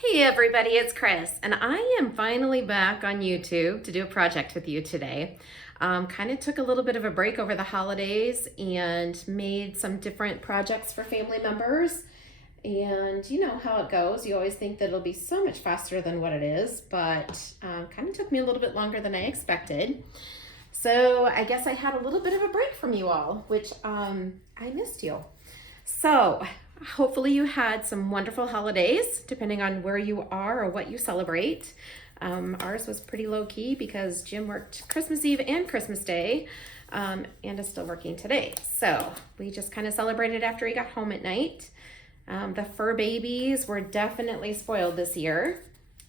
Hey everybody, it's Chris, and I am finally back on YouTube to do a project with you today. Kind of took a little bit of a break over the holidays and made some different projects for family members. And you know how it goes. You always think that it'll be so much faster than what it is, but kind of took me a little bit longer than I expected. So I guess I had a little bit of a break from you all, which I missed you. So hopefully you had some wonderful holidays, depending on where you are or what you celebrate. Ours was pretty low key because Jim worked Christmas Eve and Christmas Day, and is still working today. So we just kind of celebrated after he got home at night. The fur babies were definitely spoiled this year.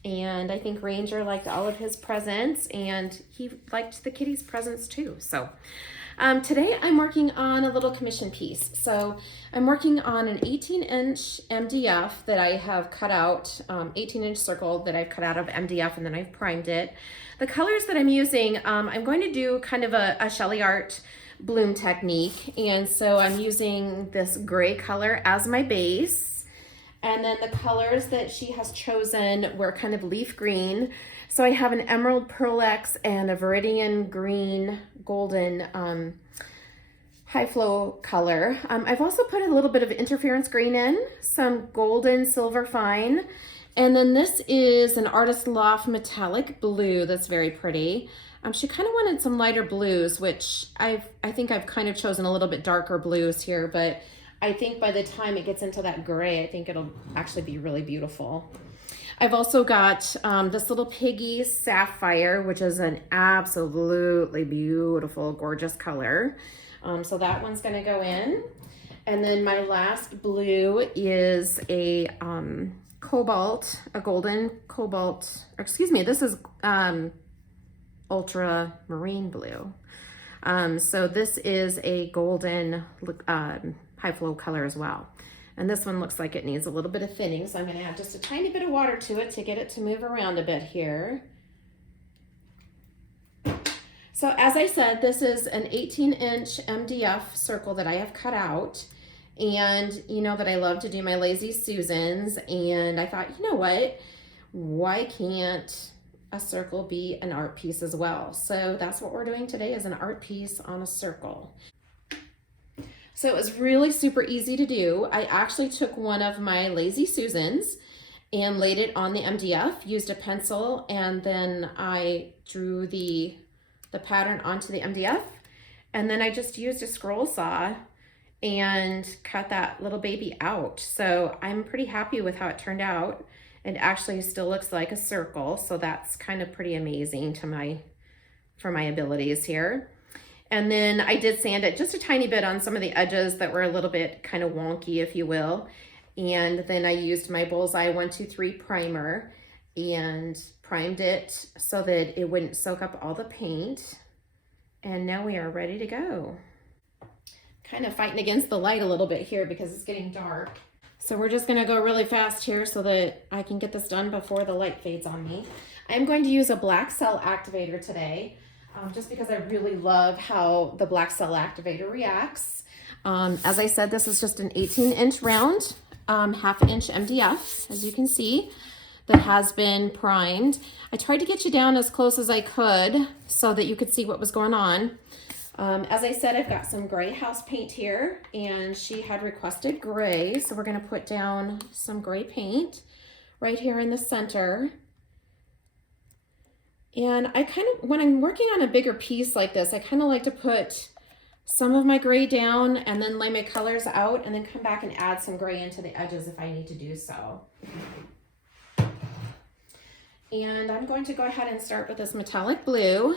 And I think Ranger liked all of his presents, and he liked the kitties' presents too. So today I'm working on a little commission piece. So I'm working on an 18-inch MDF that I have cut out, 18-inch circle that I've cut out of MDF, and then I've primed it. The colors that I'm using, I'm going to do kind of a Sheleeart bloom technique. And so I'm using this gray color as my base. And then the colors that she has chosen were kind of leaf green. So I have an emerald pearlex and a viridian green golden high flow color. I've also put a little bit of interference green in, some golden silver fine. And then this is an Artist Loft metallic blue that's very pretty. She kind of wanted some lighter blues, which I think I've kind of chosen a little bit darker blues here, but I think by the time it gets into that gray, I think it'll actually be really beautiful. I've also got this little piggy sapphire, which is an absolutely beautiful, gorgeous color. So that one's gonna go in. And then my last blue is a cobalt, a golden cobalt, excuse me, this is ultramarine blue. So this is a golden high flow color as well. And this one looks like it needs a little bit of thinning, so I'm gonna add just a tiny bit of water to it to get it to move around a bit here. So as I said, this is an 18-inch MDF circle that I have cut out. And you know that I love to do my Lazy Susans, and I thought, you know what? Why can't a circle be an art piece as well? So that's what we're doing today, is an art piece on a circle. So it was really super easy to do. I actually took one of my Lazy Susans and laid it on the MDF, used a pencil, and then I drew the pattern onto the MDF. And then I just used a scroll saw and cut that little baby out. So I'm pretty happy with how it turned out. It actually still looks like a circle, so that's kind of pretty amazing for my abilities here. And then I did sand it just a tiny bit on some of the edges that were a little bit kind of wonky, if you will. And then I used my Bullseye 123 primer and primed it so that it wouldn't soak up all the paint. And now we are ready to go. Kind of fighting against the light a little bit here because it's getting dark. So we're just gonna go really fast here so that I can get this done before the light fades on me. I'm going to use a black cell activator today, just because I really love how the black cell activator reacts. As I said, this is just an 18-inch round, half-inch MDF, as you can see, that has been primed. I tried to get you down as close as I could so that you could see what was going on. As I said, I've got some gray house paint here, and she had requested gray, so we're gonna put down some gray paint right here in the center. And I kind of, when I'm working on a bigger piece like this, I kind of like to put some of my gray down and then lay my colors out and then come back and add some gray into the edges if I need to do so. And I'm going to go ahead and start with this metallic blue.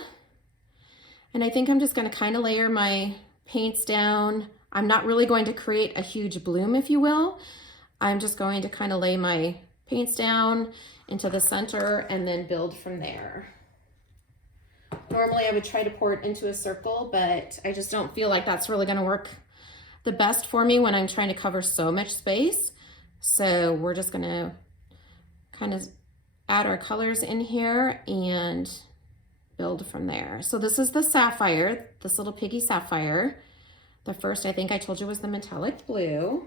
And I think I'm just going to kind of layer my paints down. I'm not really going to create a huge bloom, if you will. I'm just going to kind of lay my paints down into the center and then build from there. Normally I would try to pour it into a circle, but I just don't feel like that's really going to work the best for me when I'm trying to cover so much space. So we're just going to kind of add our colors in here and build from there. So this is the sapphire, this little piggy sapphire. The first, I think I told you, was the metallic blue.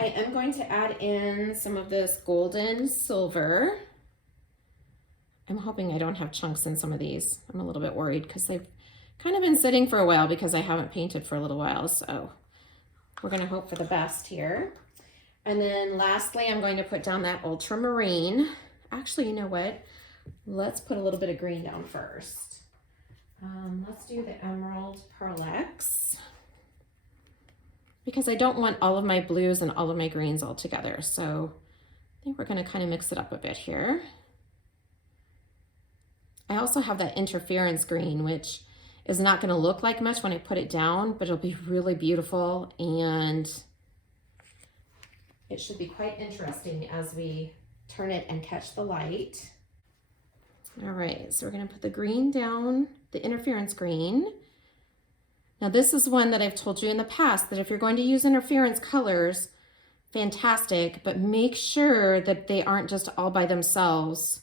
I am going to add in some of this golden silver. I'm hoping I don't have chunks in some of these. I'm a little bit worried because they've kind of been sitting for a while because I haven't painted for a little while. So we're gonna hope for the best here. And then lastly, I'm going to put down that ultramarine. Actually, you know what? Let's put a little bit of green down first. Let's do the Emerald Pearlex, because I don't want all of my blues and all of my greens all together. So I think we're gonna kind of mix it up a bit here. I also have that interference green, which is not gonna look like much when I put it down, but it'll be really beautiful, and it should be quite interesting as we turn it and catch the light. All right, so we're gonna put the green down, the interference green. Now this is one that I've told you in the past that if you're going to use interference colors, fantastic, but make sure that they aren't just all by themselves.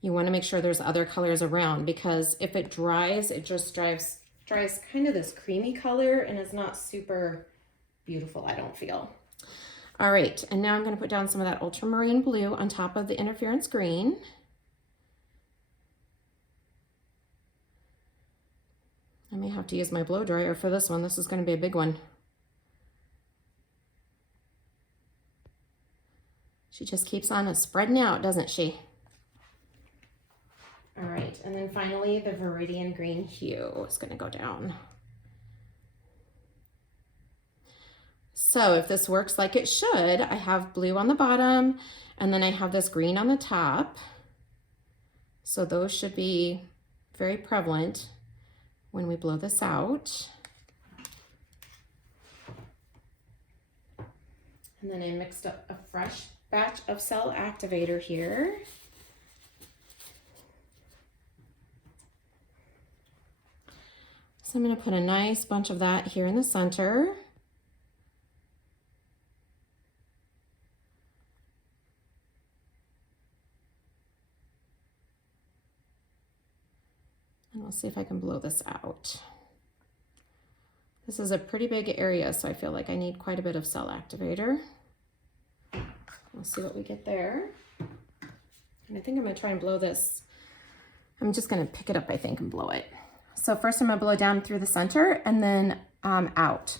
You wanna make sure there's other colors around, because if it dries, it just dries kind of this creamy color and is not super beautiful, I don't feel. All right, and now I'm gonna put down some of that ultramarine blue on top of the interference green. I may have to use my blow dryer for this one. This is gonna be a big one. She just keeps on spreading out, doesn't she? All right, and then finally the Viridian Green hue is gonna go down. So if this works like it should, I have blue on the bottom and then I have this green on the top. So those should be very prevalent when we blow this out. And then I mixed up a fresh batch of cell activator here. So I'm going to put a nice bunch of that here in the center. And we'll see if I can blow this out. This is a pretty big area, so I feel like I need quite a bit of cell activator. We'll see what we get there. And I think I'm gonna try and blow this. I'm just gonna pick it up, I think, and blow it. So first I'm gonna blow down through the center and then out.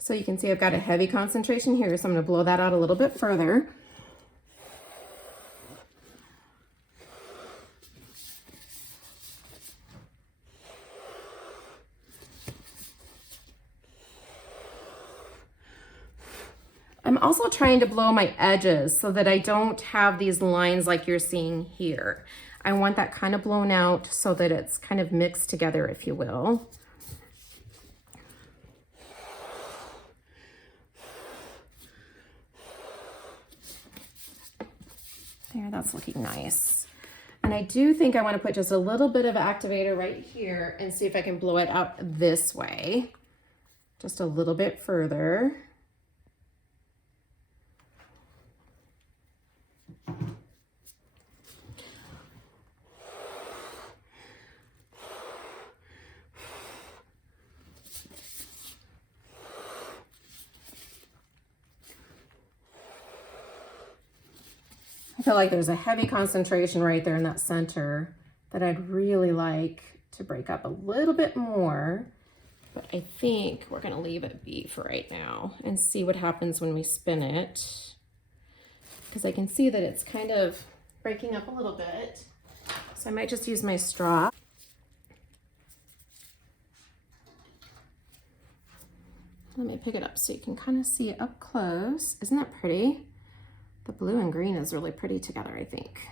So you can see I've got a heavy concentration here, so I'm going to blow that out a little bit further. I'm also trying to blow my edges so that I don't have these lines like you're seeing here. I want that kind of blown out so that it's kind of mixed together, if you will. There, that's looking nice. And I do think I want to put just a little bit of activator right here and see if I can blow it out this way. Just a little bit further. I feel like there's a heavy concentration right there in that center that I'd really like to break up a little bit more, but I think we're gonna leave it be for right now and see what happens when we spin it, because I can see that it's kind of breaking up a little bit. So I might just use my straw. Let me pick it up so you can kind of see it up close. Isn't that pretty? The blue and green is really pretty together, I think.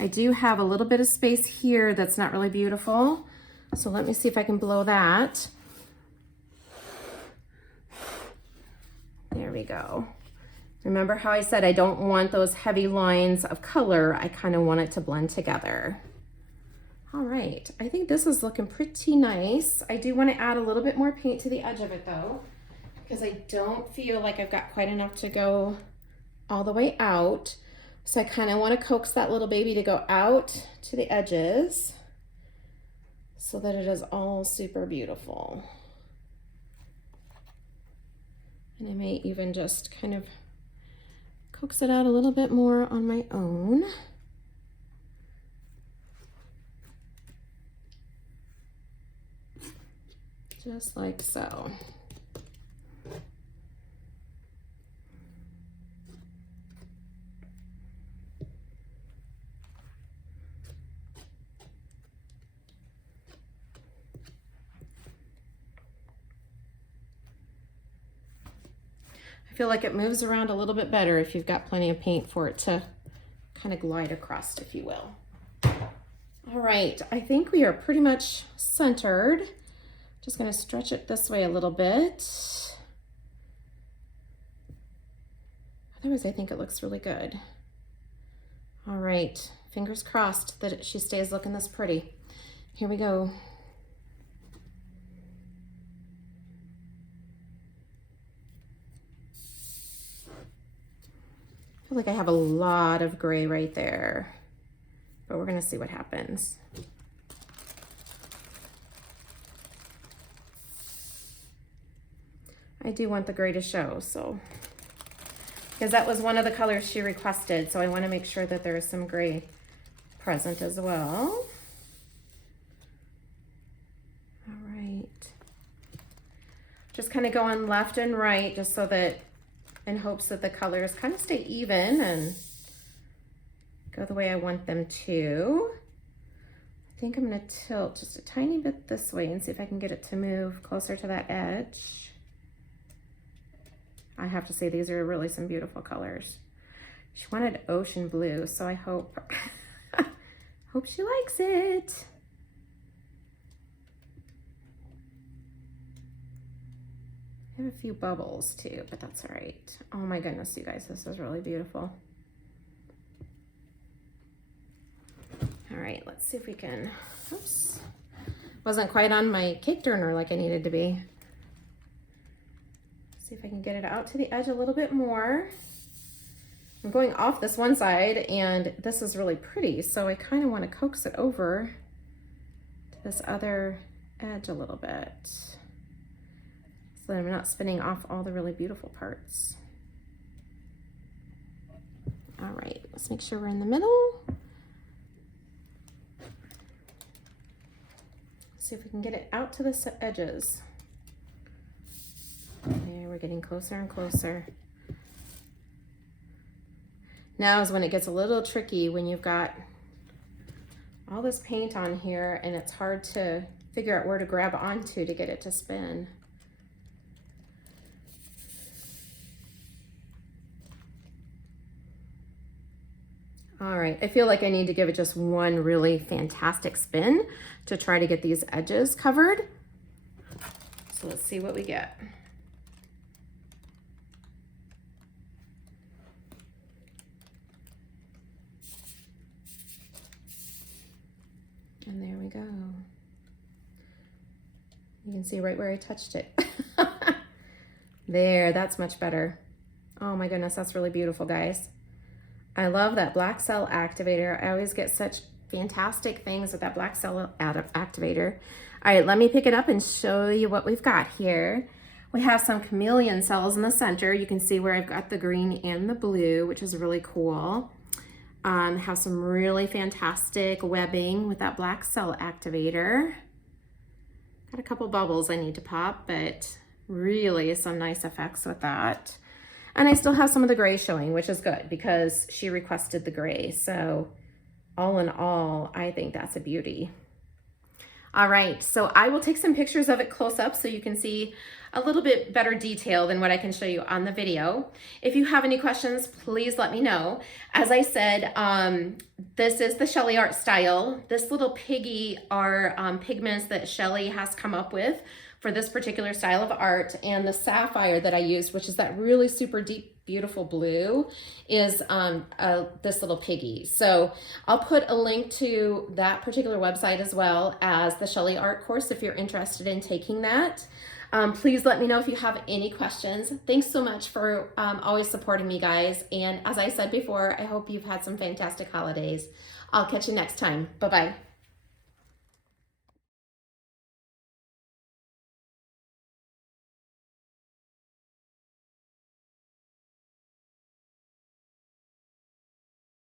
I do have a little bit of space here that's not really beautiful. So let me see if I can blow that. There we go. Remember how I said I don't want those heavy lines of color. I kind of want it to blend together. All right, I think this is looking pretty nice. I do want to add a little bit more paint to the edge of it though, because I don't feel like I've got quite enough to go all the way out. So I kind of want to coax that little baby to go out to the edges so that it is all super beautiful. And I may even just kind of coax it out a little bit more on my own. Just like so. I feel like it moves around a little bit better if you've got plenty of paint for it to kind of glide across, if you will. All right, I think we are pretty much centered. Just gonna stretch it this way a little bit. Otherwise, I think it looks really good. All right, fingers crossed that she stays looking this pretty. Here we go. I feel like I have a lot of gray right there, but we're gonna see what happens. I do want the gray to show, so, because that was one of the colors she requested, so I wanna make sure that there is some gray present as well. All right. Just kind of going left and right, just so that, in hopes that the colors kind of stay even and go the way I want them to. I think I'm gonna tilt just a tiny bit this way and see if I can get it to move closer to that edge. I have to say, these are really some beautiful colors. She wanted ocean blue, so I hope, hope she likes it. I have a few bubbles too, but that's all right. Oh my goodness, you guys, this is really beautiful. All right, let's see if we can, oops. Wasn't quite on my cake turner like I needed to be. See if I can get it out to the edge a little bit more. I'm going off this one side and this is really pretty, so I kind of want to coax it over to this other edge a little bit, so that I'm not spinning off all the really beautiful parts. All right, let's make sure we're in the middle. See if we can get it out to the edges. There, we're getting closer and closer. Now is when it gets a little tricky, when you've got all this paint on here and it's hard to figure out where to grab onto to get it to spin. All right, I feel like I need to give it just one really fantastic spin to try to get these edges covered. So let's see what we get. And there we go. You can see right where I touched it. There, that's much better. Oh my goodness, that's really beautiful, guys. I love that black cell activator. I always get such fantastic things with that black cell activator. All right, let me pick it up and show you what we've got here. We have some chameleon cells in the center. You can see where I've got the green and the blue, which is really cool. Have some really fantastic webbing with that black cell activator. Got a couple bubbles I need to pop, but really some nice effects with that. And I still have some of the gray showing, which is good because she requested the gray. So all in all, I think that's a beauty. All right, so I will take some pictures of it close up so you can see a little bit better detail than what I can show you on the video. If you have any questions, please let me know. As I said, this is the Sheleeart style. This little piggy are pigments that Shelley has come up with for this particular style of art. And the sapphire that I used, which is that really super deep, beautiful blue, is this little piggy. So I'll put a link to that particular website as well as the Sheleeart course if you're interested in taking that. Please let me know if you have any questions. Thanks so much for always supporting me, guys. And as I said before, I hope you've had some fantastic holidays. I'll catch you next time. Bye-bye.